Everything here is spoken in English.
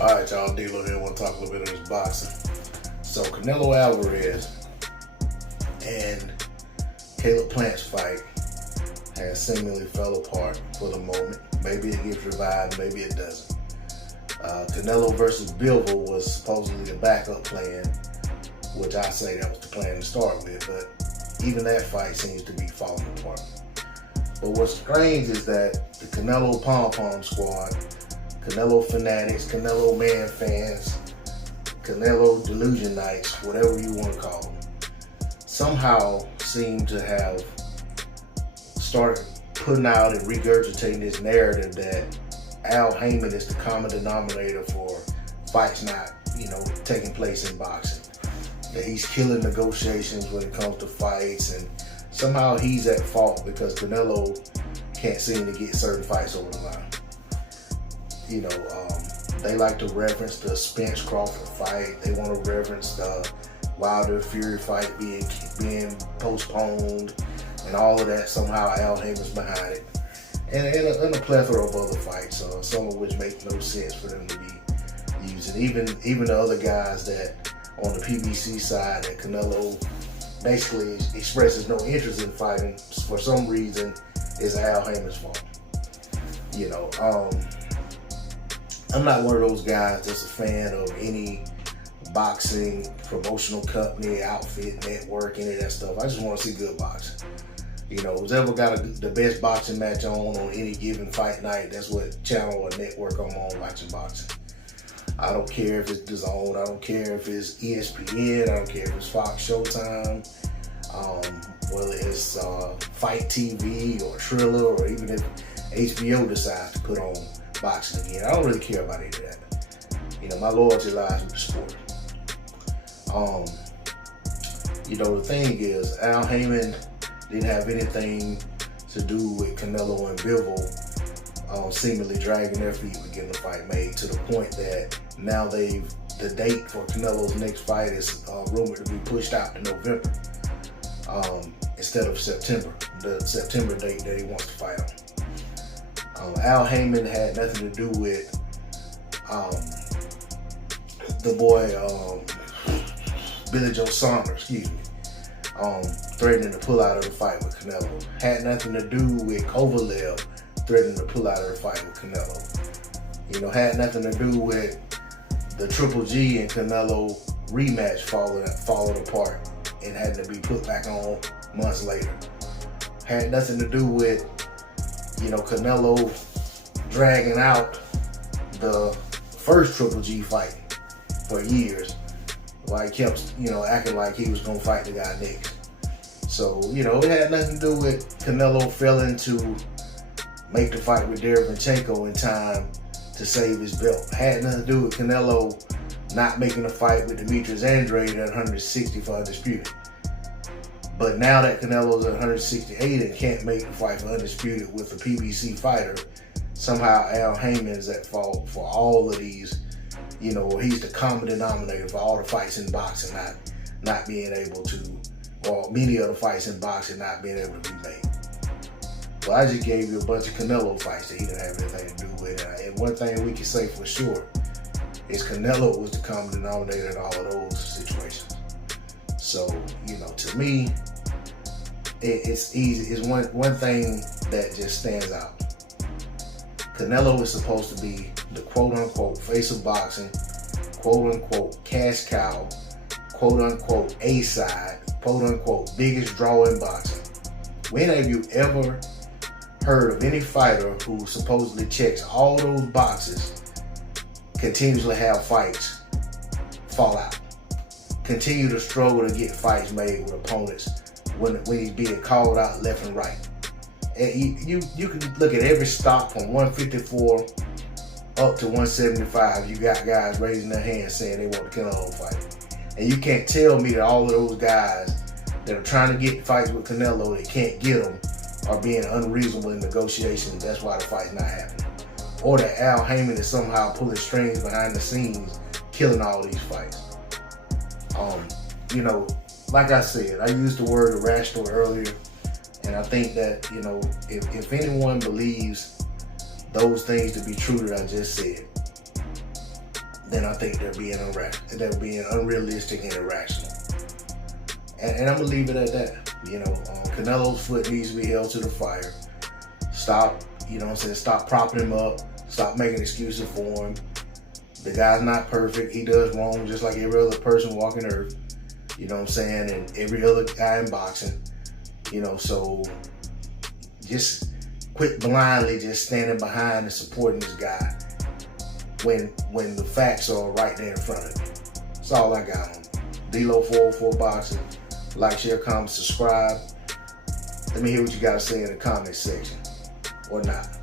All right, y'all. D-Lo here. Want to talk a little bit of this boxing. So Canelo Alvarez and Caleb Plant's fight has seemingly fell apart for the moment. Maybe it gets revived, maybe it doesn't. Canelo versus Bivol was supposedly the backup plan, which I say that was the plan to start with, but even that fight seems to be falling apart. But what's strange is that the Canelo Pom-Pom squad, Canelo fanatics, Canelo man fans, Canelo delusionites, whatever you want to call them, somehow seem to have started putting out and regurgitating this narrative that Al Haymon is the common denominator for fights not, taking place in boxing. That he's killing negotiations when it comes to fights, and somehow he's at fault because Canelo can't seem to get certain fights over the line. They like to reference the Spence Crawford fight. They want to reference the Wilder Fury fight being postponed, and all of that. Somehow Al Haymon's behind it, and a plethora of other fights, some of which make no sense for them to be using. Even the other guys that on the PBC side that Canelo basically expresses no interest in fighting for some reason is Al Haymon's fault. I'm not one of those guys that's a fan of any boxing promotional company, outfit, network, any of that stuff. I just want to see good boxing. Who's ever got the best boxing match on any given fight night, that's what channel or network I'm on watching boxing. I don't care if it's DAZN, I don't care if it's ESPN, I don't care if it's Fox Showtime, whether it's Fight TV or Triller, or even if HBO decides to put on boxing again. I don't really care about any of that. My loyalty lies with the sport. The thing is, Al Haymon didn't have anything to do with Canelo and Bivol seemingly dragging their feet with getting the fight made, to the point that now the date for Canelo's next fight is rumored to be pushed out to November instead of September, the September date that he wants to fight on. Al Haymon had nothing to do with the boy Billy Joe Saunders, threatening to pull out of the fight with Canelo. Had nothing to do with Kovalev threatening to pull out of the fight with Canelo. Had nothing to do with the Triple G and Canelo rematch falling apart and having to be put back on months later. Had nothing to do with Canelo dragging out the first Triple G fight for years, while he kept, acting like he was gonna fight the guy next. So, it had nothing to do with Canelo failing to make the fight with Derevyanchenko in time to save his belt. It had nothing to do with Canelo not making a fight with Demetrius Andrade at 160 for Undisputed. But now that Canelo's at 168 and can't make the fight for Undisputed with a PBC fighter, somehow Al Haymon is at fault for all of these. He's the common denominator for all the fights in boxing not being able to, or many of the fights in boxing not being able to be made. Well, I just gave you a bunch of Canelo fights that he didn't have anything to do with. And one thing we can say for sure is Canelo was the common denominator in all of those situations. So, to me, it's easy. It's one thing that just stands out. Canelo is supposed to be the quote-unquote face of boxing, quote-unquote cash cow, quote-unquote A-side, quote-unquote biggest draw in boxing. When have you ever heard of any fighter who supposedly checks all those boxes continuously have fights fall out, continue to struggle to get fights made with opponents when he's being called out left and right? And you can look at every stock from 154 up to 175. You got guys raising their hands saying they want the Canelo fight. And you can't tell me that all of those guys that are trying to get fights with Canelo that can't get them are being unreasonable in negotiations. That's why the fight's not happening. Or that Al Haymon is somehow pulling strings behind the scenes, killing all these fights. Like I said, I used the word irrational earlier, and I think that, if anyone believes those things to be true that I just said, then I think they're being unrealistic and irrational. And I'm gonna leave it at that. You know, Canelo's foot needs to be held to the fire. Stop, you know what I'm saying? Stop propping him up. Stop making excuses for him. The guy's not perfect. He does wrong just like every other person walking earth. You know what I'm saying? And every other guy in boxing. You know, so just quit blindly just standing behind and supporting this guy when the facts are right there in front of you. That's all I got on D-Lo 404 Boxing. Like, share, comment, subscribe. Let me hear what you got to say in the comment section or not.